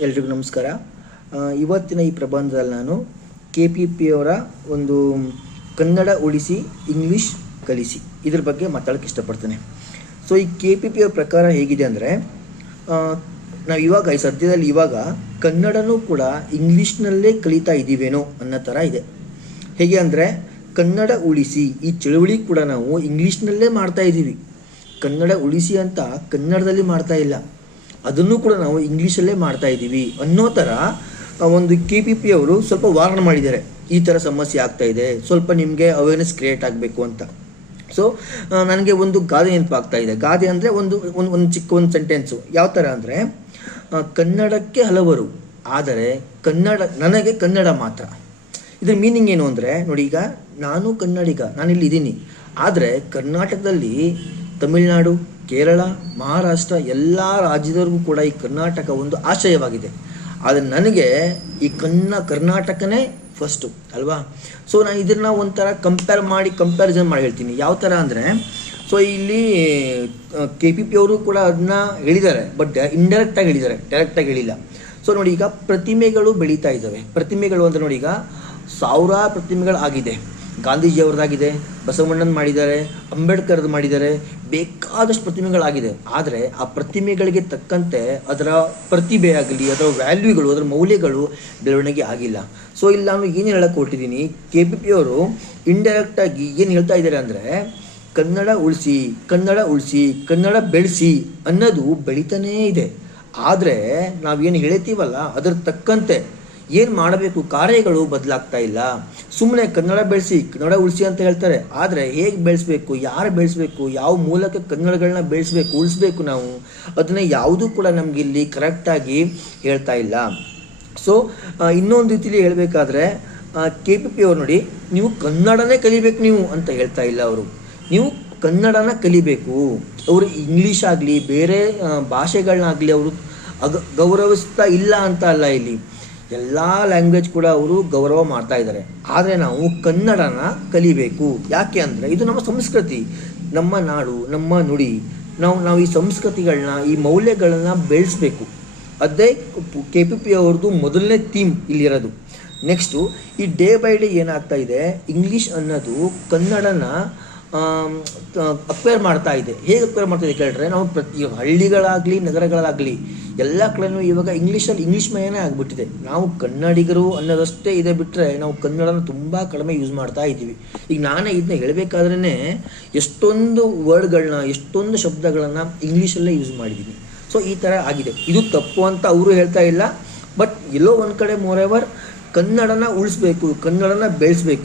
ಎಲ್ರಿಗೂ ನಮಸ್ಕಾರ. ಇವತ್ತಿನ ಈ ಪ್ರಬಂಧದಲ್ಲಿ ನಾನು KPP ಅವರ ಒಂದು ಕನ್ನಡ ಉಳಿಸಿ ಇಂಗ್ಲೀಷ್ ಕಲಿಸಿ ಇದ್ರ ಬಗ್ಗೆ ಮಾತಾಡೋಕ್ಕೆ ಇಷ್ಟಪಡ್ತೇನೆ. ಸೊ ಈ KPP ಅವರ ಪ್ರಕಾರ ಹೇಗಿದೆ ಅಂದರೆ, ನಾವು ಇವಾಗ ಈ ಸದ್ಯದಲ್ಲಿ ಕನ್ನಡನೂ ಕೂಡ ಇಂಗ್ಲೀಷ್ನಲ್ಲೇ ಕಲಿತಾ ಇದ್ದೀವೇನೋ ಅನ್ನೋ ಥರ ಇದೆ. ಹೇಗೆ ಅಂದರೆ, ಕನ್ನಡ ಉಳಿಸಿ ಈ ಚಳುವಳಿ ಕೂಡ ನಾವು ಇಂಗ್ಲೀಷ್ನಲ್ಲೇ ಮಾಡ್ತಾ ಇದ್ದೀವಿ. ಕನ್ನಡ ಉಳಿಸಿ ಅಂತ ಕನ್ನಡದಲ್ಲಿ ಮಾಡ್ತಾ ಇಲ್ಲ, ಅದನ್ನು ಕೂಡ ನಾವು ಇಂಗ್ಲೀಷಲ್ಲೇ ಮಾಡ್ತಾ ಇದ್ದೀವಿ ಅನ್ನೋ ಥರ ಒಂದು KPP ಅವರು ಸ್ವಲ್ಪ ವಾರ್ನ್ ಮಾಡಿದ್ದಾರೆ. ಈ ಥರ ಸಮಸ್ಯೆ ಆಗ್ತಾ ಇದೆ, ಸ್ವಲ್ಪ ನಿಮಗೆ ಅವೇರ್ನೆಸ್ ಕ್ರಿಯೇಟ್ ಆಗಬೇಕು ಅಂತ. ಸೊ ನನಗೆ ಒಂದು ಗಾದೆ ನೆನಪಾಗ್ತಾ ಇದೆ. ಗಾದೆ ಅಂದರೆ ಒಂದು ಚಿಕ್ಕ ಒಂದು ಸೆಂಟೆನ್ಸು. ಯಾವ ಥರ ಅಂದರೆ, ಕನ್ನಡಕ್ಕೆ ಹಲವರು, ಆದರೆ ನನಗೆ ಕನ್ನಡ ಮಾತ್ರ. ಇದ್ರ ಮೀನಿಂಗ್ ಏನು ಅಂದರೆ ನೋಡಿ, ಈಗ ನಾನು ಕನ್ನಡಿಗ, ನಾನಿಲ್ಲಿ ಇದ್ದೀನಿ, ಆದರೆ ಕರ್ನಾಟಕದಲ್ಲಿ ತಮಿಳುನಾಡು, ಕೇರಳ, ಮಹಾರಾಷ್ಟ್ರ ಎಲ್ಲ ರಾಜ್ಯದವ್ರಿಗೂ ಕೂಡ ಈ ಕರ್ನಾಟಕ ಒಂದು ಆಶ್ರಯವಾಗಿದೆ. ಆದರೆ ನನಗೆ ಈ ಕರ್ನಾಟಕನೇ ಫಸ್ಟು ಅಲ್ವಾ. ಸೊ ನಾನು ಇದನ್ನು ಒಂಥರ ಕಂಪ್ಯಾರಿಸನ್ ಮಾಡಿ ಹೇಳ್ತೀನಿ. ಯಾವ ಥರ ಅಂದರೆ, ಸೊ ಇಲ್ಲಿ KPP ಅವರು ಕೂಡ ಅದನ್ನ ಹೇಳಿದ್ದಾರೆ, ಬಟ್ ಇಂಡೈರೆಕ್ಟಾಗಿ ಹೇಳಿದ್ದಾರೆ, ಡೈರೆಕ್ಟಾಗಿ ಹೇಳಿಲ್ಲ. ಸೊ ನೋಡಿ, ಈಗ ಪ್ರತಿಮೆಗಳು ಬೆಳೀತಾ ಇದ್ದಾವೆ. ಪ್ರತಿಮೆಗಳು ಅಂದರೆ ನೋಡಿ, ಈಗ ಸಾವಿರಾರು ಪ್ರತಿಮೆಗಳು ಆಗಿದೆ. ಗಾಂಧೀಜಿಯವ್ರದ್ದಾಗಿದೆ, ಬಸವಣ್ಣನ ಮಾಡಿದ್ದಾರೆ, ಅಂಬೇಡ್ಕರ್ದು ಮಾಡಿದ್ದಾರೆ, ಬೇಕಾದಷ್ಟು ಪ್ರತಿಮೆಗಳಾಗಿದೆ. ಆದರೆ ಆ ಪ್ರತಿಮೆಗಳಿಗೆ ತಕ್ಕಂತೆ ಅದರ ಪ್ರತಿಭೆ ಆಗಲಿ, ಅದರ ವ್ಯಾಲ್ಯೂಗಳು, ಅದರ ಮೌಲ್ಯಗಳು ಬೆಳವಣಿಗೆ ಆಗಿಲ್ಲ. ಸೊ ಇಲ್ಲಿ ನಾನು ಏನು ಹೇಳಕ್ಕೆ ಹೊರಟಿದ್ದೀನಿ, KPP ಅವರು ಇಂಡೈರೆಕ್ಟಾಗಿ ಏನು ಹೇಳ್ತಾ ಇದ್ದಾರೆ ಅಂದರೆ, ಕನ್ನಡ ಉಳಿಸಿ, ಕನ್ನಡ ಬೆಳೆಸಿ ಅನ್ನೋದು ಬೆಳೀತಾನೇ ಇದೆ. ಆದರೆ ನಾವೇನು ಹೇಳ್ತೀವಲ್ಲ ಅದರ ತಕ್ಕಂತೆ ಏನು ಮಾಡಬೇಕು, ಕಾರ್ಯಗಳು ಬದಲಾಗ್ತಾ ಇಲ್ಲ. ಸುಮ್ಮನೆ ಕನ್ನಡ ಬೆಳೆಸಿ, ಕನ್ನಡ ಉಳಿಸಿ ಅಂತ ಹೇಳ್ತಾರೆ, ಆದರೆ ಹೇಗೆ ಬೆಳೆಸಬೇಕು, ಯಾರು ಬೆಳೆಸಬೇಕು, ಯಾವ ಮೂಲಕ ಕನ್ನಡಗಳನ್ನ ಬೆಳೆಸಬೇಕು, ಉಳಿಸ್ಬೇಕು, ನಾವು ಅದನ್ನು ಯಾವುದೂ ಕೂಡ ನಮಗೆ ಇಲ್ಲಿ ಕರೆಕ್ಟಾಗಿ ಹೇಳ್ತಾ ಇಲ್ಲ. ಸೊ ಇನ್ನೊಂದು ರೀತಿಯಲ್ಲಿ ಹೇಳಬೇಕಾದ್ರೆ, KPP ಅವರು ನೋಡಿ, ನೀವು ಕನ್ನಡನೇ ಕಲಿಬೇಕು ನೀವು ಅಂತ ಹೇಳ್ತಾ ಇಲ್ಲ. ನೀವು ಕನ್ನಡನ ಕಲಿಬೇಕು. ಅವರು ಇಂಗ್ಲೀಷ್ ಆಗಲಿ ಬೇರೆ ಭಾಷೆಗಳನ್ನಾಗಲಿ ಅವರು ಗೌರವಿಸ್ತಾ ಇಲ್ಲ ಅಂತ ಅಲ್ಲ. ಇಲ್ಲಿ ಎಲ್ಲ ಲ್ಯಾಂಗ್ವೇಜ್ ಕೂಡ ಅವರು ಗೌರವ ಮಾಡ್ತಾ ಇದ್ದಾರೆ. ಆದರೆ ನಾವು ಕನ್ನಡನ ಕಲಿಬೇಕು. ಯಾಕೆ ಅಂದರೆ, ಇದು ನಮ್ಮ ಸಂಸ್ಕೃತಿ, ನಮ್ಮ ನಾಡು, ನಮ್ಮ ನುಡಿ. ನಾವು ಈ ಸಂಸ್ಕೃತಿಗಳನ್ನ, ಈ ಮೌಲ್ಯಗಳನ್ನ ಬೆಳೆಸಬೇಕು. ಅದೇ KPP ಅವ್ರದ್ದು ಮೊದಲನೇ ಥೀಮ್ ಇಲ್ಲಿರೋದು. ನೆಕ್ಸ್ಟು, ಈ ಡೇ ಬೈ ಡೇ ಏನಾಗ್ತಾ ಇದೆ, ಇಂಗ್ಲೀಷ್ ಅನ್ನೋದು ಕನ್ನಡನ ಅಕ್ವೈರ್ ಮಾಡ್ತಾ ಇದೆ. ಹೇಗೆ ಅಕ್ವೈರ್ ಮಾಡ್ತಾ ಇದೆ ಕೇಳಿದ್ರೆ, ನಾವು ಪ್ರತಿ ಹಳ್ಳಿಗಳಾಗಲಿ ನಗರಗಳಾಗಲಿ ಎಲ್ಲ ಕಡೆನೂ ಇವಾಗ ಇಂಗ್ಲೀಷ್ಮಯನೇ ಆಗಿಬಿಟ್ಟಿದೆ. ನಾವು ಕನ್ನಡಿಗರು ಅನ್ನೋದಷ್ಟೇ ಇದೆ ಬಿಟ್ಟರೆ, ನಾವು ಕನ್ನಡನ ತುಂಬ ಕಡಿಮೆ ಯೂಸ್ ಮಾಡ್ತಾ ಇದ್ದೀವಿ. ಈಗ ನಾನೇ ಇದನ್ನ ಹೇಳಬೇಕಾದ್ರೇ ಎಷ್ಟೊಂದು ವರ್ಡ್ಗಳನ್ನ, ಎಷ್ಟೊಂದು ಶಬ್ದಗಳನ್ನು ಇಂಗ್ಲೀಷಲ್ಲೇ ಯೂಸ್ ಮಾಡಿದ್ದೀನಿ. ಸೊ ಈ ಥರ ಆಗಿದೆ. ಇದು ತಪ್ಪು ಅಂತ ಅವರು ಹೇಳ್ತಾ ಇಲ್ಲ, ಬಟ್ ಎಲ್ಲೋ ಒಂದು ಕಡೆ ಮೋರೆವರ್ ಕನ್ನಡನ ಉಳಿಸ್ಬೇಕು, ಕನ್ನಡನ ಬೆಳೆಸಬೇಕು.